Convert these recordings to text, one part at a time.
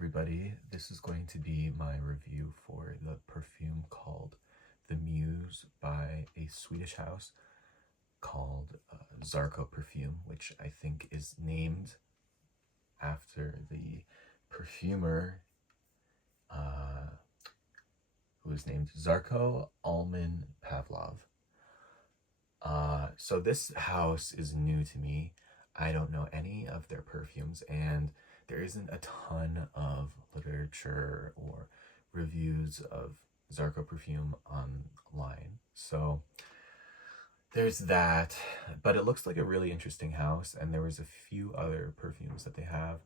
everybody. This is going to be my review for the perfume called the Muse by a Swedish house called Zarkoperfume, which I think is named after the perfumer who is named Zarko Alman Pavlov. So this house is new to me. I don't know any of their perfumes, and there isn't a ton of literature or reviews of Zarkoperfume online. So there's that, but it looks like a really interesting house, and there was a few other perfumes that they have,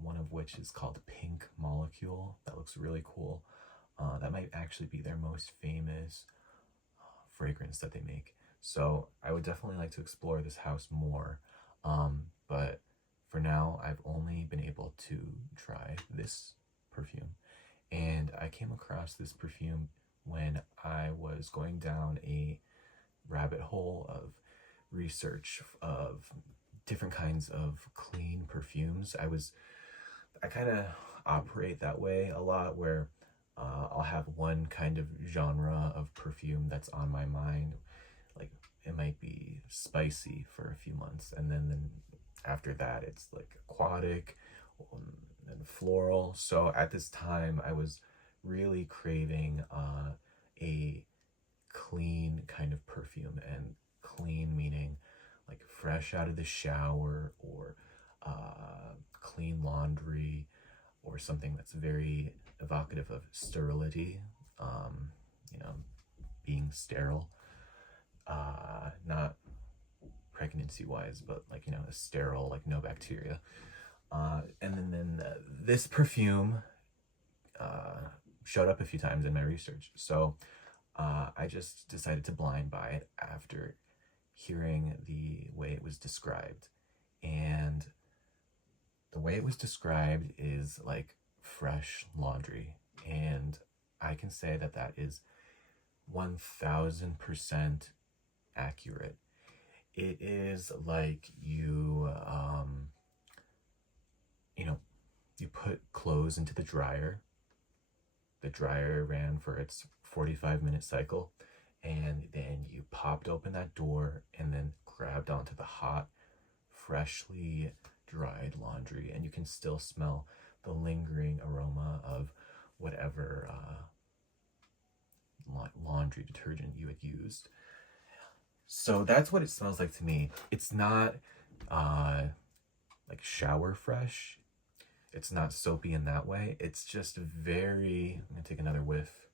one of which is called Pink Molecule. That looks really cool. That might actually be their most famous fragrance that they make. So I would definitely like to explore this house more. But for now, I've only been able to try this perfume. And I came across this perfume when I was going down a rabbit hole of research of different kinds of clean perfumes. I kind of operate that way a lot, where I'll have one kind of genre of perfume that's on my mind. Like, it might be spicy for a few months, and then after that it's like aquatic and floral. So at this time I was really craving a clean kind of perfume, and clean meaning like fresh out of the shower, or clean laundry, or something that's very evocative of sterility, you know, being sterile, not pregnancy wise, but like, you know, a sterile, like no bacteria. And then this perfume showed up a few times in my research. So I just decided to blind buy it after hearing the way it was described. And the way it was described is like fresh laundry. And I can say that that is 1000% accurate. It is like you you put clothes into the dryer ran for its 45-minute cycle, and then you popped open that door and then grabbed onto the hot, freshly dried laundry, and you can still smell the lingering aroma of whatever laundry detergent you had used. So that's what it smells like to me. It's not like shower fresh. It's not soapy in that way. It's just very, I'm gonna take another whiff.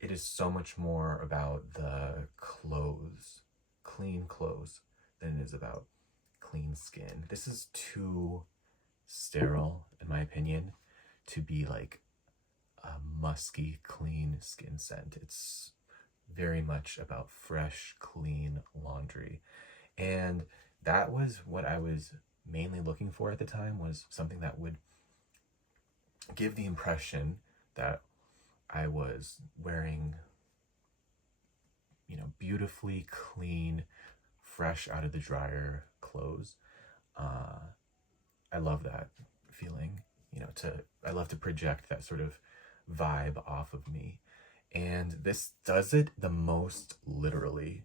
It is so much more about the clothes, clean clothes, than it is about clean skin. This is too sterile, in my opinion, to be like a musky, clean skin scent. It's very much about fresh, clean laundry. And that was what I was mainly looking for at the time, was something that would give the impression that I was wearing, you know, beautifully clean, fresh out of the dryer clothes. I love that feeling, you know, I love to project that sort of vibe off of me. And this does it the most literally,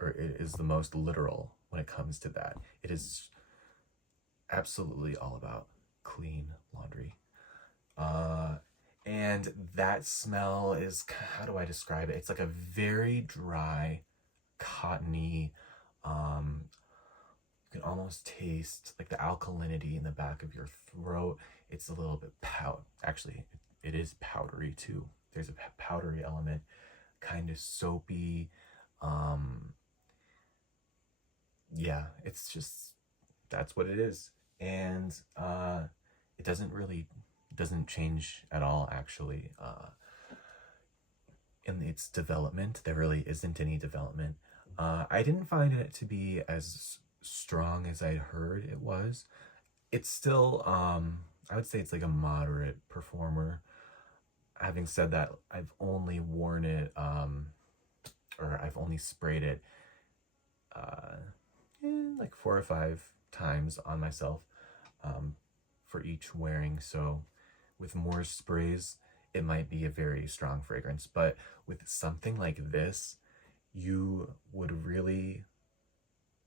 or it is the most literal when it comes to that. It is absolutely all about clean laundry. And that smell is, how do I describe it? It's like a very dry, cottony, you can almost taste like the alkalinity in the back of your throat. It's a little bit actually, it is powdery too. There's a powdery element, kind of soapy. Yeah, it's just, that's what it is. And it doesn't change at all, actually. In its development, there really isn't any development. I didn't find it to be as strong as I'd heard it was. It's still, I would say it's like a moderate performer. Having said that, I've only worn it, or I've only sprayed it like 4 or 5 times on myself. for each wearing. So with more sprays, it might be a very strong fragrance, but with something like this, you would really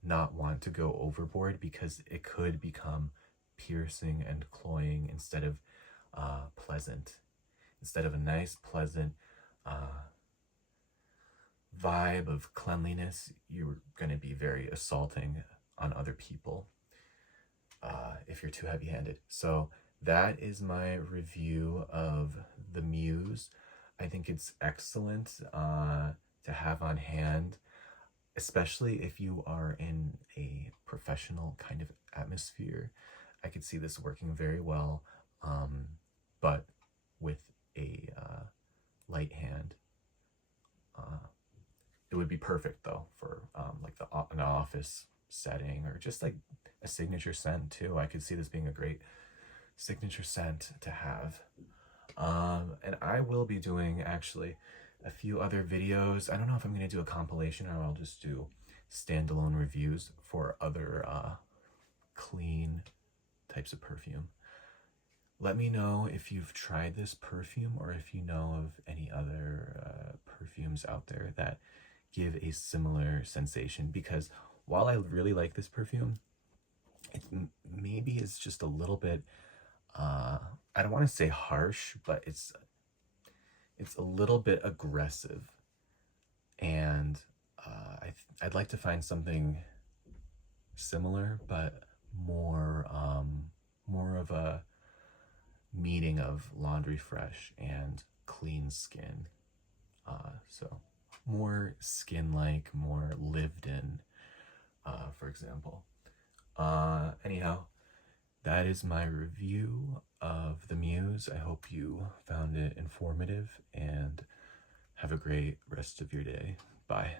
not want to go overboard because it could become piercing and cloying instead of pleasant. Instead of a nice, pleasant vibe of cleanliness, you're going to be very assaulting on other people if you're too heavy-handed. So that is my review of the Muse. I think it's excellent to have on hand, especially if you are in a professional kind of atmosphere. I could see this working very well, but with a light hand. It would be perfect though for like an office setting, or just like a signature scent too. I could see this being a great signature scent to have. And I will be doing actually a few other videos. I don't know if I'm going to do a compilation or I'll just do standalone reviews for other clean types of perfume. Let me know if you've tried this perfume or if you know of any other perfumes out there that give a similar sensation, because while I really like this perfume, it maybe it's just a little bit I don't want to say harsh, but it's a little bit aggressive, and I'd like to find something similar but more more of a meeting of Laundry Fresh and Clean Skin. So more skin-like, more lived in, for example. Anyhow, that is my review of the Muse. I hope you found it informative, and have a great rest of your day. Bye.